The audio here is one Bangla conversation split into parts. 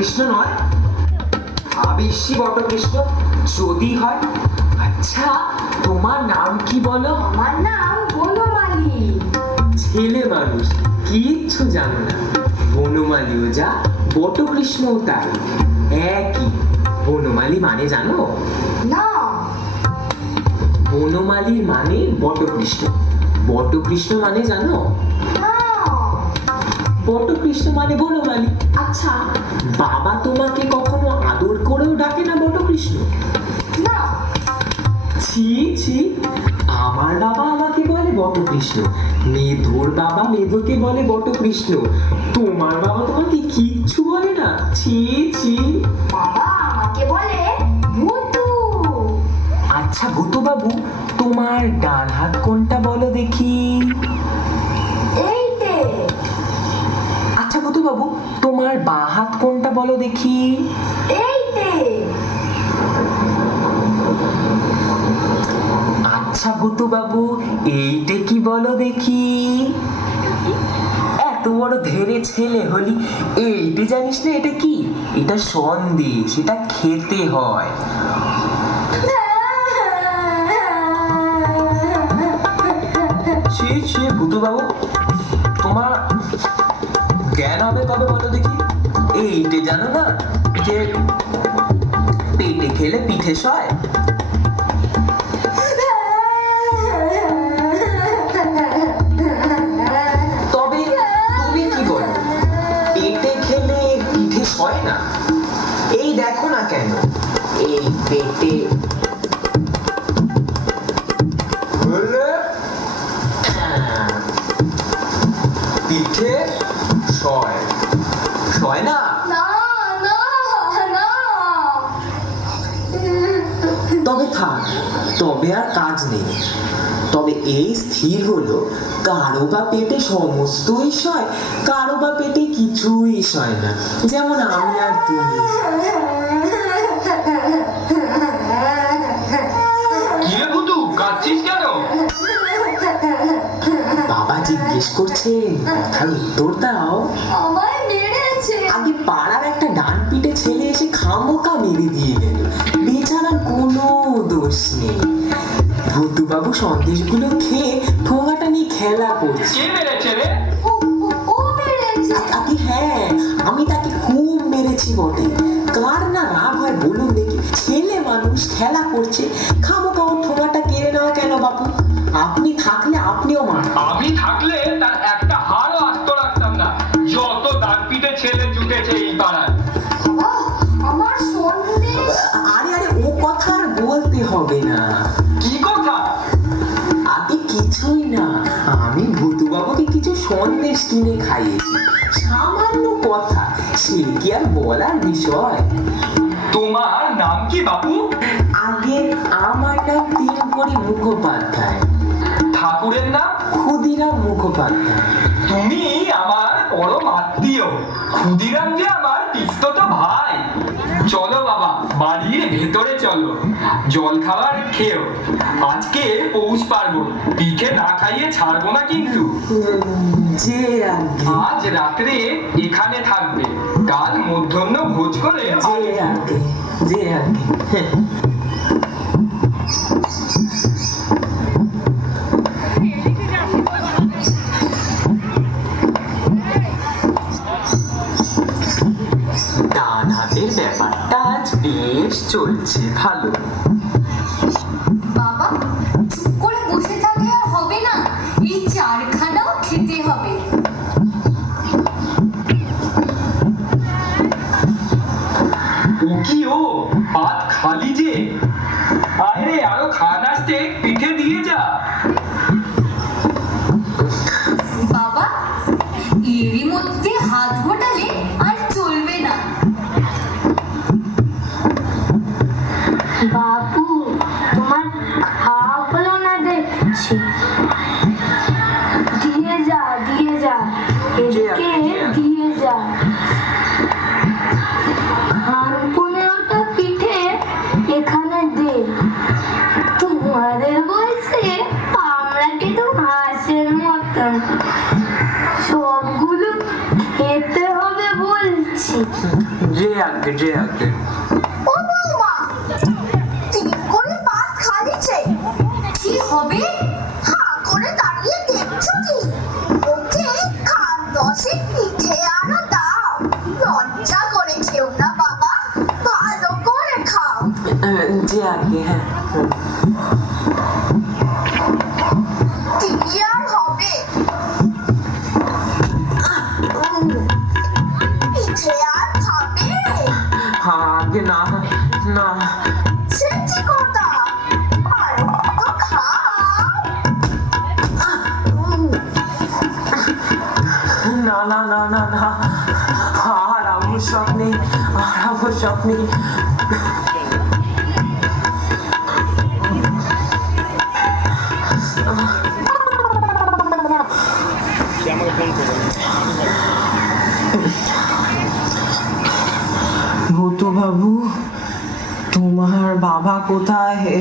বটকৃষ্ণ নয়? আবিষ্যি বটকৃষ্ণ যদি হয়। আচ্ছা, তোমার নাম কি বলো? আমার নাম বনমালী। ছেলে মানুষ, কিচ্ছু জানো না। বনমালীও যা, বটকৃষ্ণও তাই, একই। বনমালী মানে জানো? না। বনমালীর মানে বটকৃষ্ণ, বটকৃষ্ণ মানে জানো? না। বটকৃষ্ণ মানে বনমালী। আচ্ছা, বাবা তোমাকে কখনো আদর করেও ডাকে না বটকৃষ্ণ? না। ছি ছি, আমার বাবা আমাকে বলে বটকৃষ্ণ, মেধোর বাবা মেধোকে বলে বটকৃষ্ণ, তোমার বাবা তোমাকে কিচ্ছু বলে না? ছি ছি। বাবা আমাকে বলে ভূতু। আচ্ছা ভূতু বাবু, তোমার ডান হাত কোনটা বলো দেখি? এইটে। আচ্ছা ভূতু বাবু, তোমার বাঁ হাত কোনটা বলো দেখি? এইটে। আচ্ছা ভূতু বাবু, এইটে কি বলো দেখি? এত বড় ধেরে ছেলে হলি, এইটে জানিস না এটা কি? এটা সন্দেশ, এটা খেতে হয়। সে ভূতু বাবু, তোমার জ্ঞান হবে কবে বলো দেখি? এইটে জানো না যে পেটে খেলে পিঠে সয়? তবে তুমি কি বলো, পেটে খেলে পিঠে সয় না? এই দেখো না কেন, এই পেটে হলে পিঠে সয়, সয় না? না না না। তবে থাক, তবে আর কাজ নেই। তবে এই স্থির হলো, কারো বা পেটে সমস্তই সয়, কারো বা পেটে কিছুই সয় না, যেমন আমি আর তুমি। কি রে ভূতু, কাঁদছিস কেন? বাবা জিজ্ঞেস করছেন, কথার উত্তর দাও। আমায় মেরেছে। আগে পাড়ার একটা ডান পিটে ছেলে এসে খামোকা মেরে দিয়ে গেল, বেচারার কোনো দোষ নেই। ভূতু বাবু সন্দেশগুলো খেয়ে ঠোঙাটা নিয়ে খেলা করছে। কে মেরেছে রে? ও মেরেছে। আগে হ্যাঁ, আমি তাকে খুব মেরেছি বটে। কার না রাগ হয় বলুন দেখি? ছেলে মানুষ খেলা করছে, খামোকা ওর ঠোঙাটা কেড়ে নেওয়া কেন বাবু? আপনি থাকলে আপনিও মার। আমি থাকলে তার একটা হাড়ও আস্ত রাখতাম না, যত দাঁত পিটে ছেলে জুটেছে এই পাড়ায়। বাবা, আমার সন্দেশ। আরে আরে, ও কথা আর বলতে হবে না। কি কথা? আগে কিছুই না, আমি ভূতু বাবুকে কিছু সন্দেশ কিনে খাইয়েছি, সামান্য কথা, সে কি আর বলার বিষয়? তোমার নাম কি বাবু? আগে আমার নাম তিনকড়ি মুখোপাধ্যায়। ঠাকুরের নাম? ক্ষুদিরাম মুখোপাধ্যায়। তুমি আমার পরম আত্মীয়, ক্ষুদিরাম যে আমার পিস্তত ভাই। চলো বাবা, বাড়ির ভেতরে চলো, জল খাবার খেও। আজকে পৌষ পার্বণ, পিঠে না খাইয়ে ছাড়বো না কিন্তু। যে আগে, আজ রাত্রে এখানে থাকবে, কাল মধ্যাহ্ন ভোজ করে যে আগে, যে আগে। ডান হাতের ব্যাপারটা আজ বেশ চলছে ভালো। বাবা, চুপ করে বসে থাকলে আর হবে না, এই চারখানাও খেতে হবে। ও কি ও, ভাত খালি যে? আরে আরো খান আসতে পিঠে দিয়ে যা। বাবা, এরই মধ্যে হাত ঘোটালে আর চলবে না। বাবু, তোমার খাওয়া হলো না দেখছি। দিয়ে যা, দিয়ে যা, এদিকে দিয়ে যা। খান 15টা পিঠে এখানে দে। তোমাদের বয়সে আমরা কিন্তু হাঁসের মতন, সবগুলো খেতে হবে বলছি। যে আগে যে আগে ও বৌমা, 3 করে ভাত খালিছে। কি হবে? হাঁ করে দাঁড়িয়ে দেখছো কি? ওকে খান 10 পিঠে আরো দাও। লজ্জা করে খেও না বাবা, ভালো করে খাও। যে আগে হ্যাঁ কি আর হবে? পিঠে আর খাবে? আগে না না সে কি কথা? আর তো খাও। না না না না না আর আবশ্যক নেই আর আবশ্যক নেই ভূতু বাবু, তোমার বাবা কোথায় হে?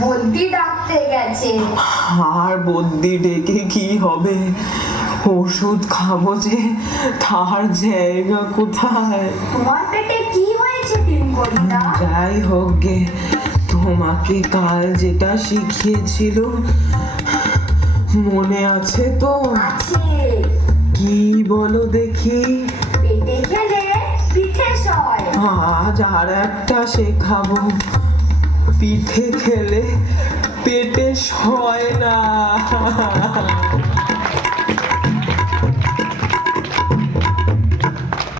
বদ্যি ডাকতে গেছে। আর বদ্যি ডেকে কি হবে? ওষুধ খাবো যে, তার জায়গা কোথায়? তোমার পেটে কি হয়েছে তিনকড়িদা? যাই হোক গে, তোমাকে কাল যেটা শিখিয়েছিল মনে আছে তো? আছে। কি বলো দেখি? পেটে খেলে পিঠে সয়। আজ আর একটা শেখাবো। পিঠে খেলে পেটে সয় না।